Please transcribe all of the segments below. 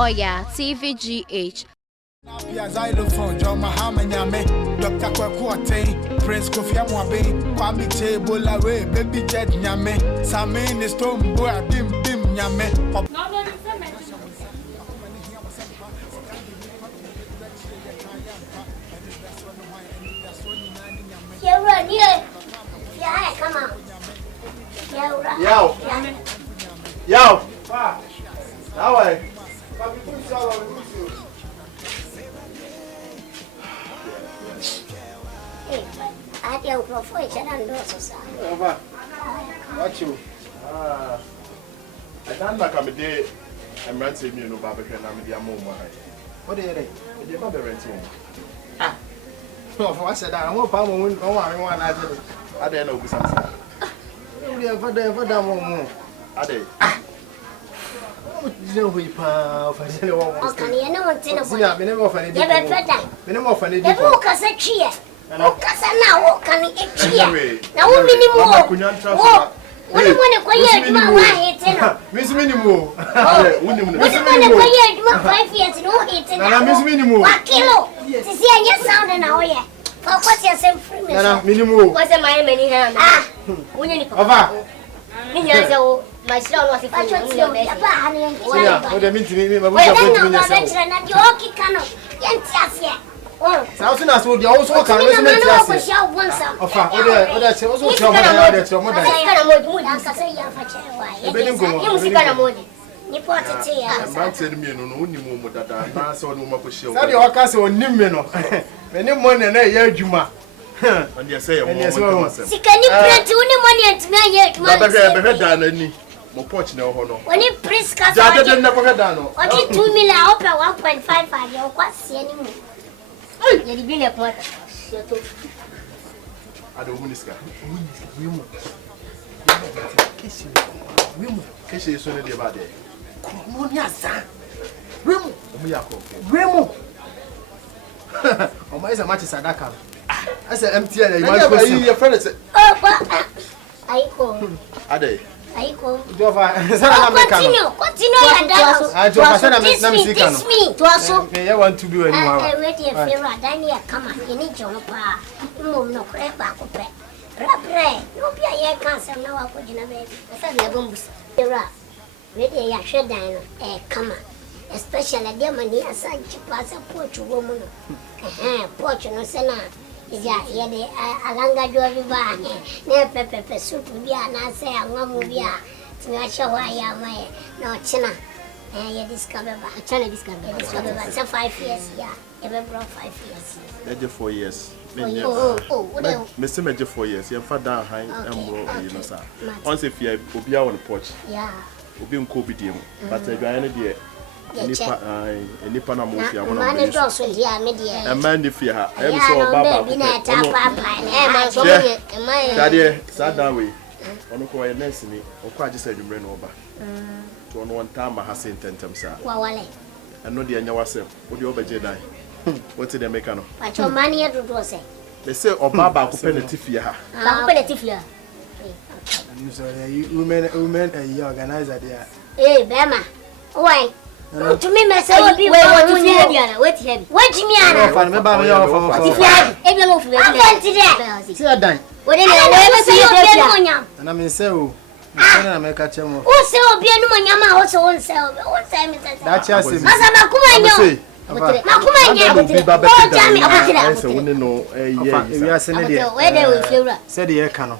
Oyaa, TVGH. Xylophone, John Mahama Nyame, Dr. Kwekwaten, Prince Kofi Amwabe, Kwame Table away, Baby Jet Nyame, Samin is Stone Boy, Bim Nyame. Come on. Yo. Now I. Hey, I don't know for each other and also. What you? I don't like a day. I'm renting you, no barbecue, and I'm the ammo. What do you think? You're not renting. No, for I said, I won't pound one. I didn't know something. You're for them. I did. You know, we pound for the one. Okay, you know what's in a boy. Never funny. Never funny. The book as a cheer. Because I now walk on it cheer. Now, minimum. What do you want to quiet my wife? Miss Minimo. What do you want to quiet my 5 years? No, it's in a Miss Minimo. What kilo? To see a yes sound an hour. For what's your same free? Minimo. What's a my many hand? Ah, when you over. My son was a fashion. What I mean to me, sounds as would you also come with me. My porch no honor. When you press cast, I didn't never had done. What did 2 million up at 1.55? You're quite seeing him. You'll be a quarter. I don't want this guy. Kiss you soon about it. Remo. Oh, my is a match as a Dakar. I said, empty. You might be your friend. Oh, I call. Are they? I go. Continue. Teach me. To also. I want to do anymore. I ready a favor. Dania, come on. You need your pa. No crap back up. Rapre. No be a cancer. No, I put in a baby. I said, the booms. You're up. Ready, I should dine. Come on. Especially dear money aside to pass a porch woman. Porch no senna. Yeah, alanga jovi bani. Ne pepe soup bia na say anwamu bia. Ti show why am I no china. You discover ba. China discover ba. So 5 years, yeah. You been brought 5 years. Major 4 years. Mr. Major 4 years. Your father high and you know sir. Once if you be on the porch. Yeah. Obi nko bi dem. But if you are there nipa na mo fia wona be so dia me dia e man di fia e bi so baba bi na ta papa e ma so me sada we ono ko ye nurse ni o ko agisa adwumre no oba to ono wonta ma ha sententem sa wa wale eno de anya wasem o de obaje dan what did they make no pa cho mani edodo se they say oba ba ko penalty fia ha ba ko penalty fia women organizer there bema why to me myself be wait heavy me ana what me ba me if you have e be no fu I want today see that dan we dey we say obi no na me say o na me ka chemo o say obi no monyam a o say me say that chance me asa makuma nyo makuma nyo o jami abotira say woni no we ase ne de we dey we flora say de ka no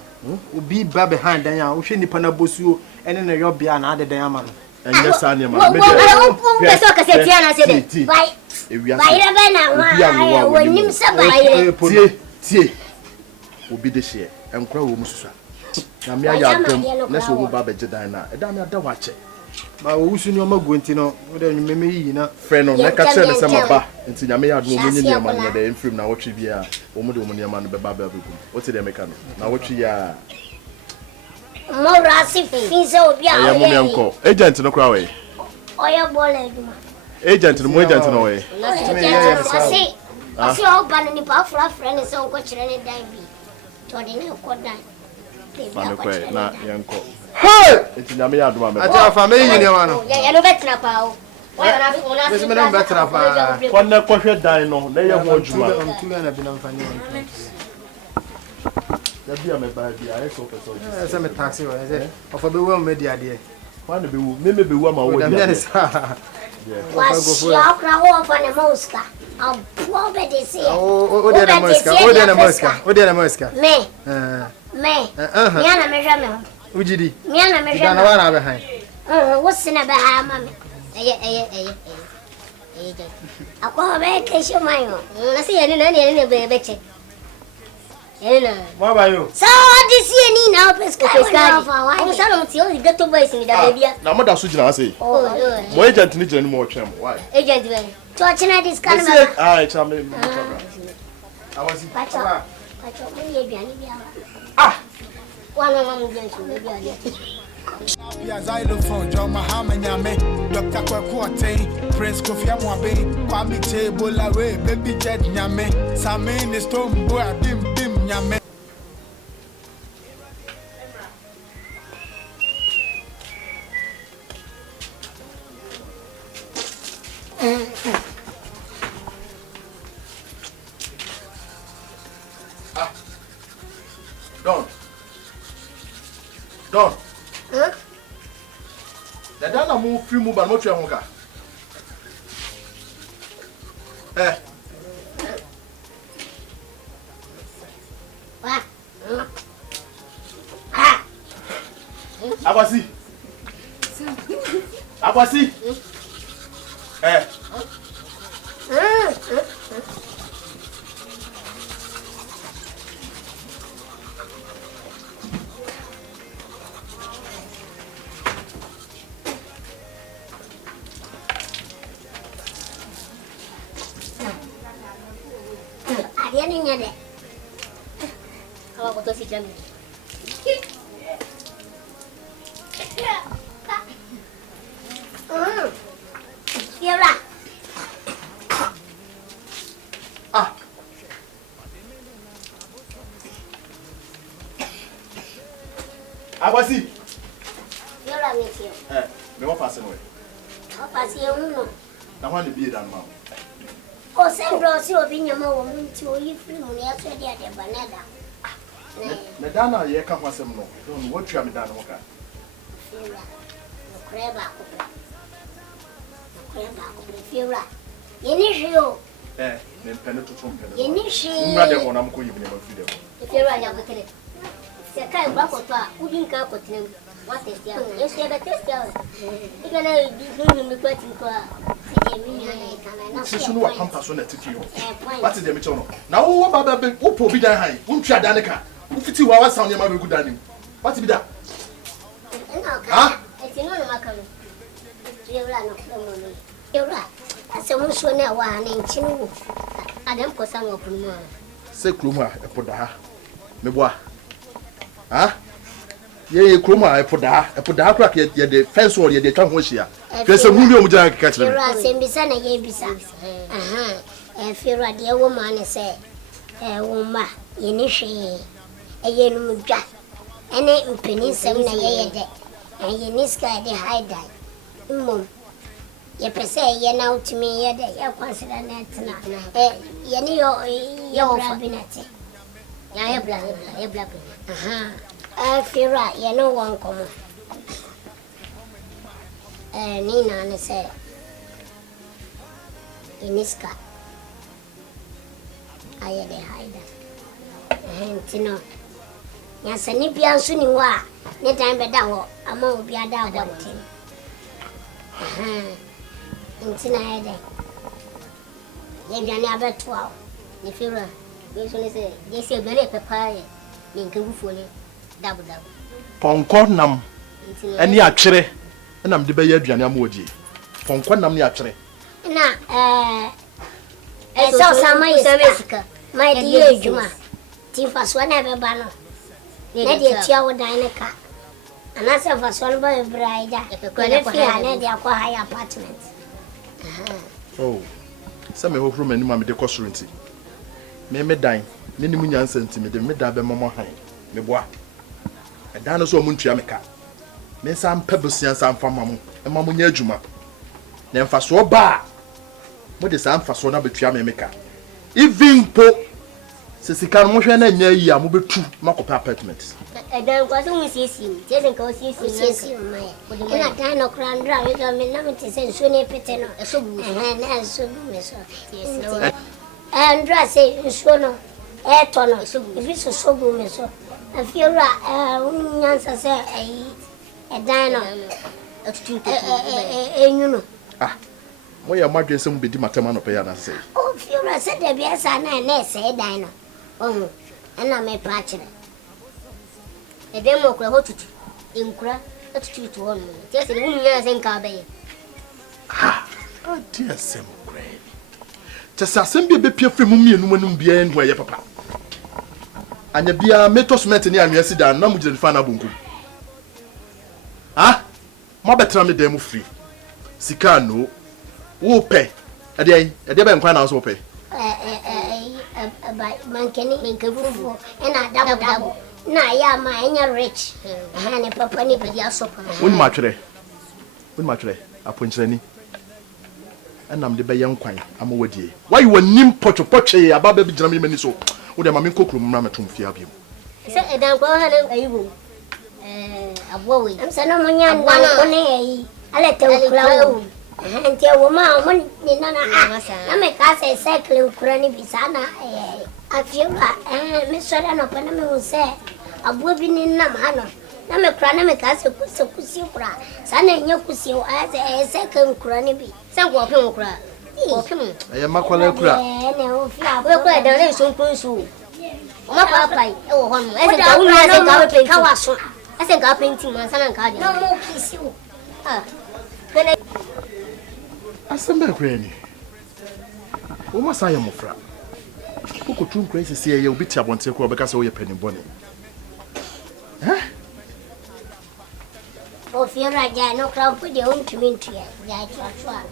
obi ba behind dan a wo hwe nipa na bosuo ene na yo bia na ade dan ama no enye sane ma me dey so ka se tia na se de bai rebe na wa wonim se bai tie obi de hye enkura wo mususa na me aya dom na so wo ba beje dan na e da me ada wa che ba wo wusu ni o magu enti no wo de nyeme yi na fre no na ka che de se ma ba enti nyame ya do mo nyi ne ma ne de enfrim na wotwe bia wo mo de mo ne ma no be ba begum wo te de me ka no na wotwe ya Morasi finzo bia o ye mo agent no kwa we oya bole duma agent no mo agent no we asi o ba ni pa fra ni so ko kire ni dan bi to de ne ko dan fa ko na yanko hey eti na me ya do ma me ati afa me yi ni ma no ya no betra pa o This man better have One na kwahwe dan no, na ye ho adwuma. I'm too na be na mfani one. Da bia me ba bia, I so person. Say me taxi o, say of be well media there. One be wu, me be wu ma wo dia. Was ya kra ho for the mosca. I'll pour the sea. Oh, there na mosca. Oh, there na mosca. Oh, there na mosca. Me. Yana me jame. Ujidi. Yana me jame. Na wana behind. What's in a behind mama? Ako be kesho mayo. Na see any be What about you? So this year ni na pesca. I'm sorry, I'm only get to buy some baby. Na mo da so gina say. Oh, mo agent ni gina ni mo twem. Why? Agent we. To achina this kind of. Ah, it's a me. I was it. Pacho mo ye biani bia. Ah. One mama dey so baby. Ya xylophone, John Mahama Nyame, Dr. KYEKYEKU, Prince Kofi Amwabe, Kwame Table away, Baby Jet Nyame, Samin is Stone Boy, Dim Nyame. Don. Huh? The dana move free move and not your honka. Abasi. Abasi. Yola meet you. Me what passing away. Pass you no. Na wan be dan ma. O send bros you be nyama wo nti o yi free mu ya so dia de banada. Me dana ye ka kwasem no. Don what twa me dan no ka. Kreba ko. Kreba ko fiura. Yeni jio. Me pene to trom pene. Yeni shi. Mra de wona mko yibne ma fi de. Fiura ya ko tele. Se kai ba ko to a udin ka ko tele. What is there? Yes, you have a test. You can do me quitting car. Sisu no wa pampa so na tiki yo. What is the me chono? Na wo baba be wo po bi dan han. Wo ntwa dan ka. Wo fiti wa wa sound ma be good dan. What be that? Ah? It's no makalo. You la no no. You la. Ase mo so na wa na nchinu. Adam ko sam opun mo. Se kloma e poda ha. Me boa. Ah? Ye kroma e poda kra ke ye de fence wall ye de twa ho hia. Fese huli o mu jana ka kire. Fira sembisa na ye bisa. Aha. Fira de wo ma ne se wo ma ye ni hwe. Ye no mu dwa. Ene mpeni sem na ye de. Ye ni sky de high die. Mum. Ye pese ye na utimi ye de ye consider net na. Ye ni yo brabinati. Ya ye bla. Aha. Fira, you know one common. Nina and say, Iniska. I had a hider. And Tino. Yes, a nippy soon in war. Net time better, a more be a down about him. And Tina had a. You never 12. If you're a, they say, very papaya. Being good for you. Double. Ponko nam eni atwere nam de be ye aduane amoji. Ponko nam ni atwere. Na so sama isika. My dear Juma. Tifa so na be ba no. Na de tia wo dan ne ka. Ana se fa so ba braida. Ne fi ana de akwa high apartment. Oh. Some me hofro mani ma me de kosurenti. Me dan. Ne ni mu nyansa ntimi de me da be momo han. Me boa. Dan so mu ntua meka. Me sam pebusia sam fama mu. E ma mu nya adwuma. na mfaso ba mo de sa mfaso na betua me meka even po se sika no mo hwe na nya yi a mo betu makopa apartment dan kwa so musisi tese nka osisi mai ina dan no krandra we go me na me tese so ne pete no so bu na so bu me so andra say so no to no so bu if so bu me so afiora unyansa say dan no enyuno mo ya madwe se mo bedi matema no pe ya na say o fiora say de bia sa na say dan no ana me paachire edemo kura hotutu inkura atutu to hono tese de munya se nka baye o dear sem grade tese asem bia be pia fremu mienu manum bia en ho ye papa anya bia metosment ni anwea sida na mu gire fa na bonku mo betra me dem free sika no wo pe ade be nkwa na so pe mankeni menkevuvu ena dabu na ya ma enya rich ne papa ni bidi asopa woni matwere aponchirani enam de be yenkwan amawodie why wonim pochopotwe ababa bi gina me mani so wo de ma me kokuru mra metom fia biem se edan kwa ha na ayibo abwowe am se no munya ndan ko ne yi ale te ukura nti woma mo ni na me ka se cycle ukura ni bisana afiwa me sora no pa na me unse abwo bi ni na ma no na me kura na me ka se kusi kura sana nya kusi o cycle ukura ni bi se go pem ukura o pem makwala kura ne o fi abwo kura da le so kunsu o ma pa pai e wo hono e se ka wu na se ka pe ka waso e se ka painting man sana ka de no mo kisi o kele asembe kwani o ma sa ya mofra uko tun kwen sisi ye obi ti abonte ko obeka se wo ye pani bone o fiora ja no kra pu de on tumintu ya chwa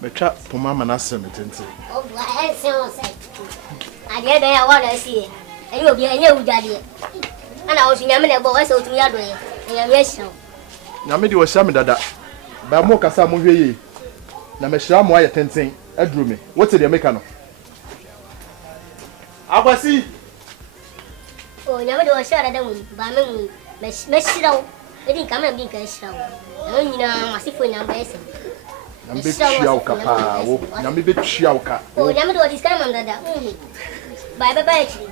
betwa poma ma na asem tente o bua ese o sai ade de ya wa da si e obi enye ujade ana o sunya me le bo wese otumi ado ye ya yesho na me di wo sha me dada ba mo kasa mo hweye na me hira mo aye tenten aduro me wote de meka no akwasi o na me do sha dada mu ba me mu me hira o edi ka me bi ka hira o na nyina masifo nya ba ese na me twa uka pa wo na me be twa uka o na me do diskan man dada ba ba chi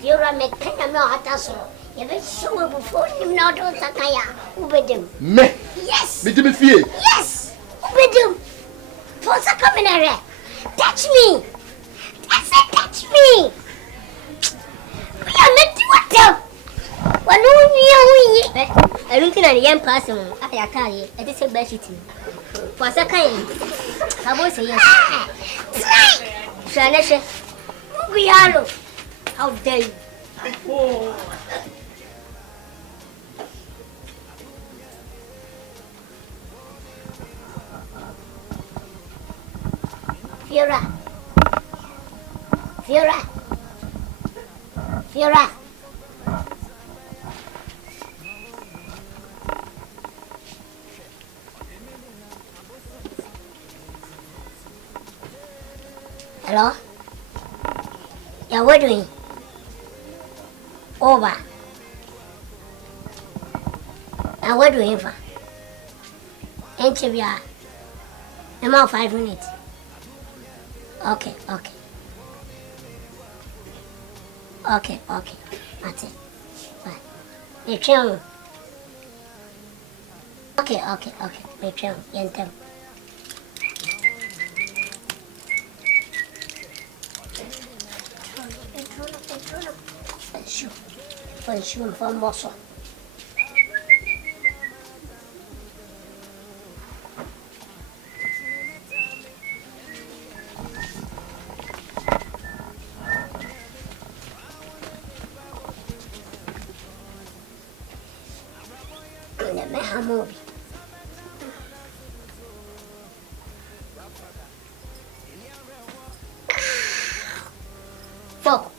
Yura me kanya me hata so. You be sure before him now do takaya. Ubedem. Me. Yes. Me me fie. Yes. Ubedem. Forza come in here. Touch me. I said touch me. We are not doing what? Wanu we I don't think I am passing. After I carry it, it is a bad shit. Forza kind. I will say yes. Try. We are. How dare you? Fiora. Hello? Yeah, what doing? Over. And what do you have? Interview. About 5 minutes. Okay. That's it. Bye. You chill. Okay. You chill. Enter. Sure, from Bosso. Movie. Fuck.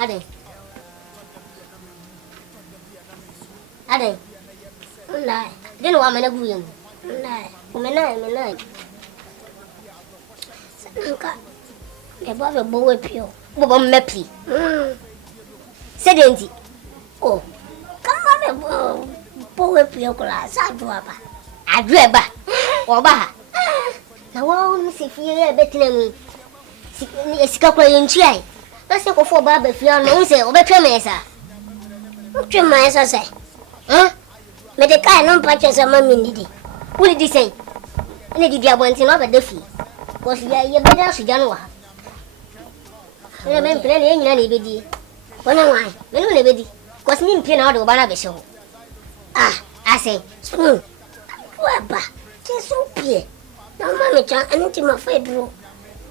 Ade. Ade. Nai. Didn't want me to go in. Nai. Menai. Sanka. Me baba bowe pio. Bobo mepi. Sedenti. Oh. Come on, bowe pio kola sa duaba. Adreba. Oba. Na wo mi se fie betina mu. Sika kwa yinchia. Na se ko fo baba fie no se obetwa mesa. Otwa mesa se. Me de kai no pache se mami ndidi. Wuli di sen. Ene di dia bonti no be de fie. Ko si ya be da su janu wa. Ene men plan ye nyina na ebedi. Ko na wan. Me no na ebedi. Ko si mi plan na do ba na be se ho. Ase. Waba. Ti so pie. Na mama cha anti ma fedro.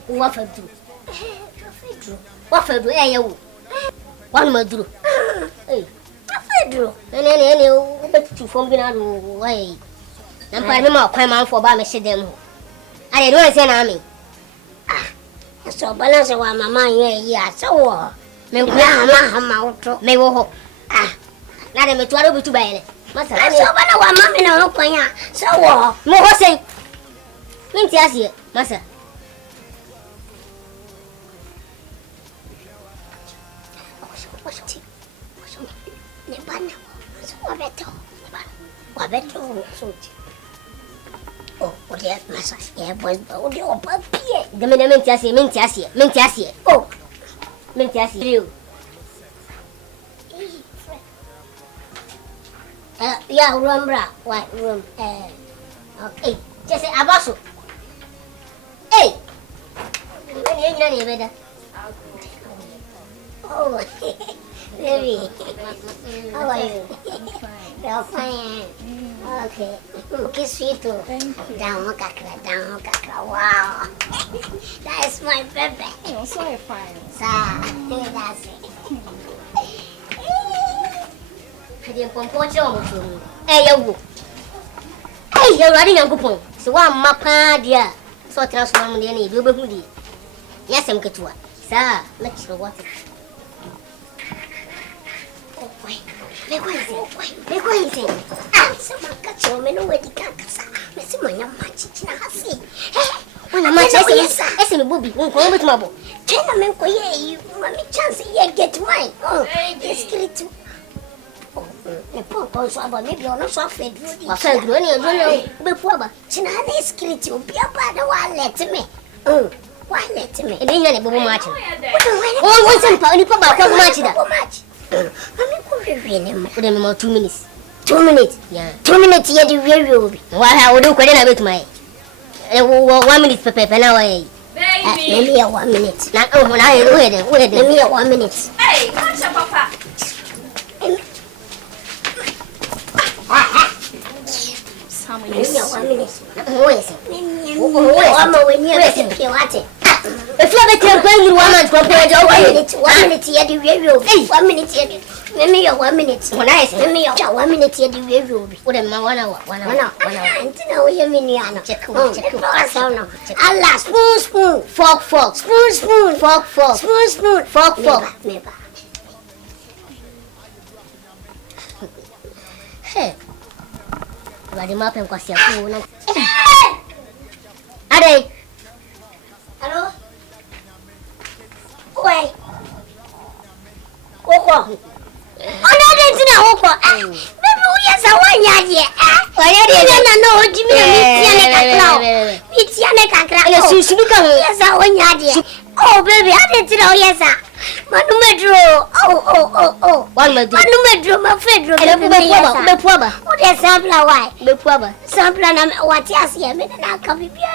Wa fedro. Wa fedro e ya wo. Wa no maduro. Fedro. Ene o betu fom bi na do wai. Na pa me ma kwan man fo ba me hye dem ho. Ale no se na me. So balance wa mama ye ya so wo. Me kwa ma auto. Me wo ho. Na de me tu aro bitu ba ele. Masa so bana wa mama na no kwan ya. So wo. Mo ho sen. Minti asie, masa. Wabeto suti. Oh, odia masa. Yeah, boys, odia opapie. Gamena minti asie. Oh. Minti asie. Yeah, room bra. What room? Okay. Just abaso. Hey. Nani beda. Oh. Baby. How are you? You're fine. Okay. Okay, sweet. Down kakra. Wow. That is my baby. You're so fine. That's it. Hey, you. Hey, you're running a coupon. So one mapa, dear. So transform the any blue. Yes, I'm good to it. Sir, let's go water. Oh, wait. Make one thing. Someone cut your men away the cacasa. Miss Moya Match in a hussy. When a match, yes, and a booby won't go with Mabo. Gentlemen, you want me chance yet get mine. Oh, yes, kill the purpose of a maybe on a soft fed. I felt running before. Chinana is killing you. Be about the one let me. Oh, why let me? And then you're a match. Oh, what's some pony for about much? Put them about 2 minutes. 2 minutes? Yeah. 2 minutes yet you will be. Why I would do quite a bit my 1 minute per paper now. Maybe 1 minute. Not when I wait. Let me 1 minute. Hey, what's up, Papa? Maybe 1 minute. Who is it? I'm when you're watching. If you have a going 1 month compared to 1 minute yet you will be. 1 minute yet. Let me 1 minute. When I say me 1 minute yet you will be. What am I 1 hour? 1 hour. Until you mean check. Allah, spoon. Fork. Spoon. Fork. Spoon. Fork. Hey. Badi map yang kasih aku nanti. Ada. Halo. Oi. Koko. Ada sini koko. Baby, uya sawanya je. Wanya dia na no jimi mitiane kakra. Ada susu kan. Uya sawanya je. Oh baby, ada sini uya sa. Manu medro. Oh. Manu medro ma fedro. Be puaba. O de sampla why? Be puaba. Sampla na wati asia me na ka bibia.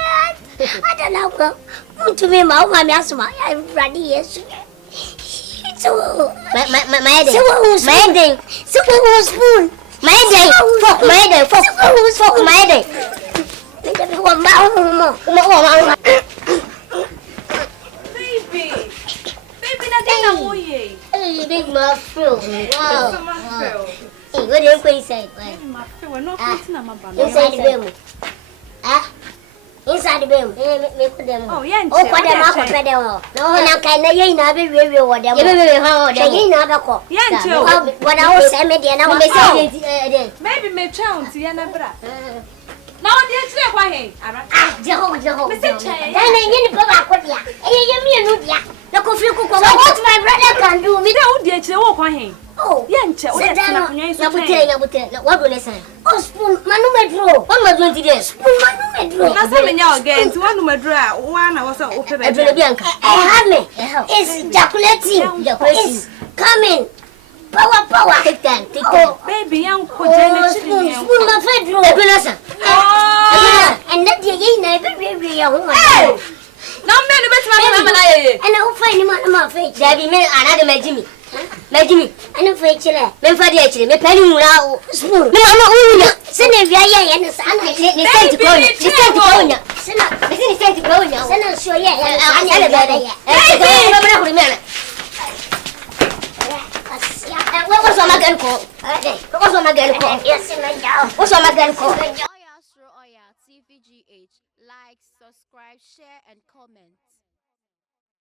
Ada na ko. Mtu me ma o ma mi asuma. Ya ready yesu. So my day. So spoon. My day. Fork. My day. Baby, na dena moye. Hey, big muffin. Wow. Hey, what do you say? Baby, my friend, we're not putting on my banana. Inside the room. inside the room. Me put them. Oh, yeah. Oh, what them up for them. No, na kai na ye na be we what them. Ye ha dem. Ye na be ko. Yeah, Joe. What I was say me dey na wa. Maybe me chance ya na bra. Na o dey tire kwa hen. Ah, jeho. Me say che. Na ye ni ba ko dia. Ye me nu dia. Na ko fi ku ko. What my brother can do me. Me dey o dey tire wo kwa hen. Oh, yeah, nche. O dey na kunyan so. Ya butere. What go listen? Oh, spoon manu medro. What ma do today? Spoon manu medro. Na say me nya again. Ti wanu medro a wa na wo say o pe be. Edro bianca. Have me. It's ejaculating. It's coming. Power. Take time. Baby, young ko je na chiri. Spoon ma fedro. Ebinasa. Oh. And that ye na be ya ho. Na me no betima na ye. And I find him ma fe. Dabi me another Majimi. Ano fe chile. Me fa dia chile. Me peli mura spoon. Me mama unya. Sene via ya na sana. Ni senti konya. Sena. Ni senti konya. Sena sho ya ya. Ana bebe ya. Me na me. What's on my gun call? What's on my gun call? Yes, what's on my gun call? Oyaa, Suro, Oyaa, Tvgh. Like, subscribe, share, and comment.